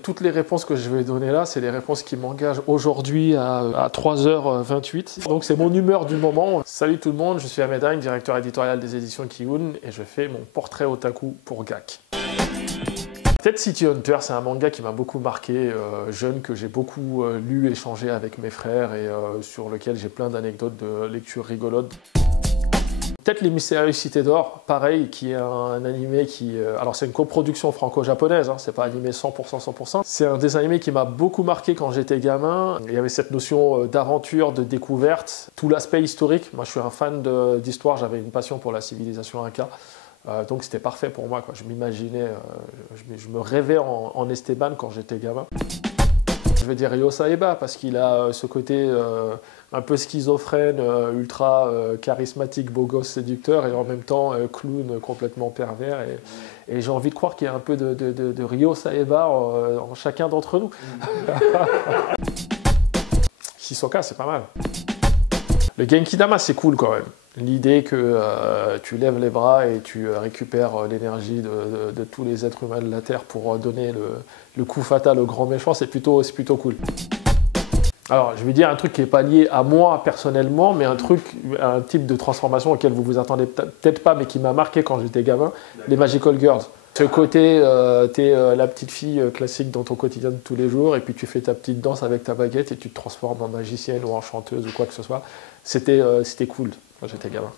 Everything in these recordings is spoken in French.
Toutes les réponses que je vais donner là, c'est les réponses qui m'engagent aujourd'hui à 3h28. Donc c'est mon humeur du moment. Salut tout le monde, je suis Ahmed Aïn, directeur éditorial des éditions Kiun, et je fais mon portrait otaku pour GAK. Peut-être City Hunter, c'est un manga qui m'a beaucoup marqué, jeune, que j'ai beaucoup lu, échangé avec mes frères et sur lequel j'ai plein d'anecdotes de lecture rigolote. Peut-être Les Mystérieuses Cités d'Or, pareil, qui est un animé qui... alors c'est une coproduction franco-japonaise, hein, c'est pas animé 100% 100%. C'est un des animés qui m'a beaucoup marqué quand j'étais gamin. Il y avait cette notion d'aventure, de découverte, tout l'aspect historique. Moi je suis un fan d'histoire, j'avais une passion pour la civilisation Inca. Donc c'était parfait pour moi, quoi. Je m'imaginais, je me rêvais en Esteban quand j'étais gamin. Je veux dire Ryo Saeba parce qu'il a ce côté un peu schizophrène, ultra charismatique, beau gosse, séducteur et en même temps clown complètement pervers. Et j'ai envie de croire qu'il y a un peu de Ryo Saeba en chacun d'entre nous. Hisoka, c'est pas mal. Le Genki Dama, c'est cool quand même. L'idée que tu lèves les bras et tu récupères l'énergie de tous les êtres humains de la Terre pour donner le coup fatal au grand méchant, c'est plutôt cool. Alors, je vais dire un truc qui n'est pas lié à moi personnellement, mais un type de transformation auquel vous vous attendez peut-être pas, mais qui m'a marqué quand j'étais gamin, les Magical Girls. Ce côté, t'es la petite fille classique dans ton quotidien de tous les jours, et puis tu fais ta petite danse avec ta baguette et tu te transformes en magicienne ou en chanteuse ou quoi que ce soit. C'était cool quand j'étais gamin.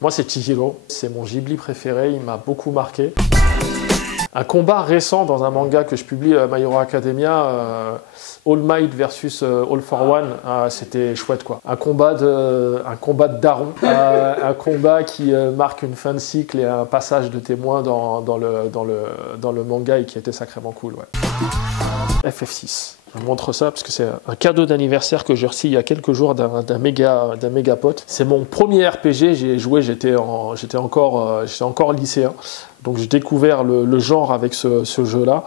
Moi, c'est Chihiro, c'est mon Ghibli préféré, il m'a beaucoup marqué. Un combat récent dans un manga que je publie, My Hero Academia, All Might versus All for One, c'était chouette quoi. Un combat de daron, un combat qui marque une fin de cycle et un passage de témoin dans le manga et qui était sacrément cool. Ouais. FF6. Je vous montre ça parce que c'est un cadeau d'anniversaire que j'ai reçu il y a quelques jours d'un méga pote. C'est mon premier RPG, j'ai joué, j'étais encore lycéen. Donc j'ai découvert le genre avec ce jeu-là.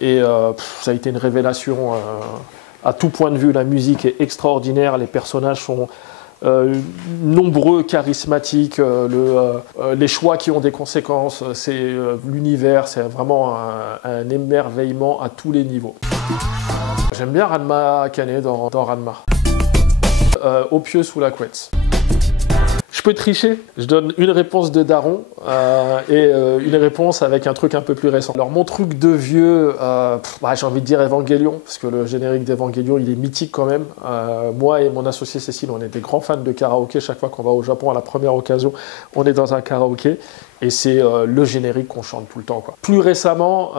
Et ça a été une révélation à tout point de vue. La musique est extraordinaire, les personnages sont nombreux, charismatiques, les choix qui ont des conséquences, c'est l'univers, c'est vraiment un émerveillement à tous les niveaux. J'aime bien Ranma Akane dans Ranma. Au pieu sous la couette. Je peux tricher, je donne une réponse de daron et une réponse avec un truc un peu plus récent. Alors mon truc de vieux, j'ai envie de dire Evangelion, parce que le générique d'Evangelion il est mythique quand même. Moi et mon associé Cécile, on est des grands fans de karaoké. Chaque fois qu'on va au Japon à la première occasion, on est dans un karaoké. Et c'est le générique qu'on chante tout le temps, quoi. Plus récemment,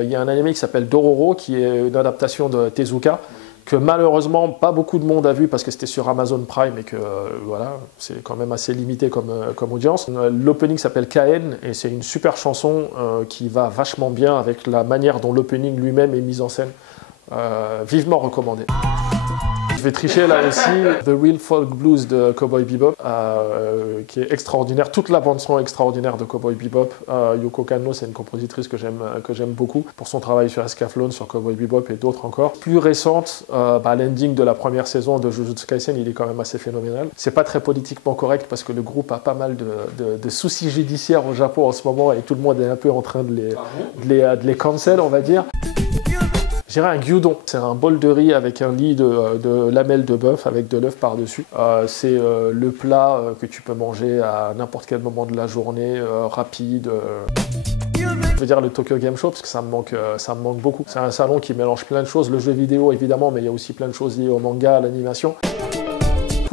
il y a un anime qui s'appelle Dororo, qui est une adaptation de Tezuka, que malheureusement pas beaucoup de monde a vu parce que c'était sur Amazon Prime et que voilà, c'est quand même assez limité comme audience. L'opening s'appelle KN et c'est une super chanson qui va vachement bien avec la manière dont l'opening lui-même est mis en scène. Vivement recommandé. Je vais tricher là aussi, The Real Folk Blues de Cowboy Bebop, qui est extraordinaire. Toute la bande son est extraordinaire de Cowboy Bebop. Yoko Kanno, c'est une compositrice que j'aime beaucoup pour son travail sur Escaflowne, sur Cowboy Bebop et d'autres encore. Plus récente, l'ending de la première saison de Jujutsu Kaisen, il est quand même assez phénoménal. C'est pas très politiquement correct parce que le groupe a pas mal de soucis judiciaires au Japon en ce moment et tout le monde est un peu en train de les cancel, on va dire. Je dirais un gyudon, c'est un bol de riz avec un lit de lamelles de bœuf avec de l'œuf par-dessus. C'est le plat que tu peux manger à n'importe quel moment de la journée, rapide. Je veux dire le Tokyo Game Show parce que ça me manque beaucoup. C'est un salon qui mélange plein de choses, le jeu vidéo évidemment, mais il y a aussi plein de choses liées au manga, à l'animation.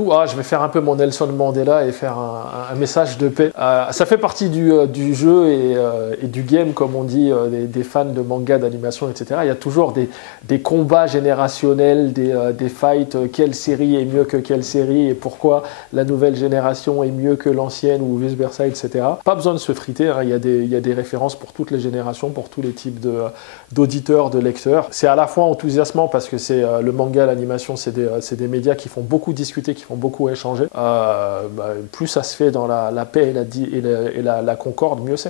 Je vais faire un peu mon Nelson Mandela et faire un message de paix. Ça fait partie du jeu et du game, comme on dit, des fans de manga, d'animation, etc. Il y a toujours des combats générationnels, des fights, quelle série est mieux que quelle série et pourquoi la nouvelle génération est mieux que l'ancienne ou vice-versa, etc. Pas besoin de se friter, hein. Il y a des références pour toutes les générations, pour tous les types d'auditeurs, de lecteurs. C'est à la fois enthousiasmant parce que c'est le manga, l'animation, c'est des médias qui font beaucoup discuter, qui font beaucoup échanger. Plus ça se fait dans la paix et la concorde, mieux c'est.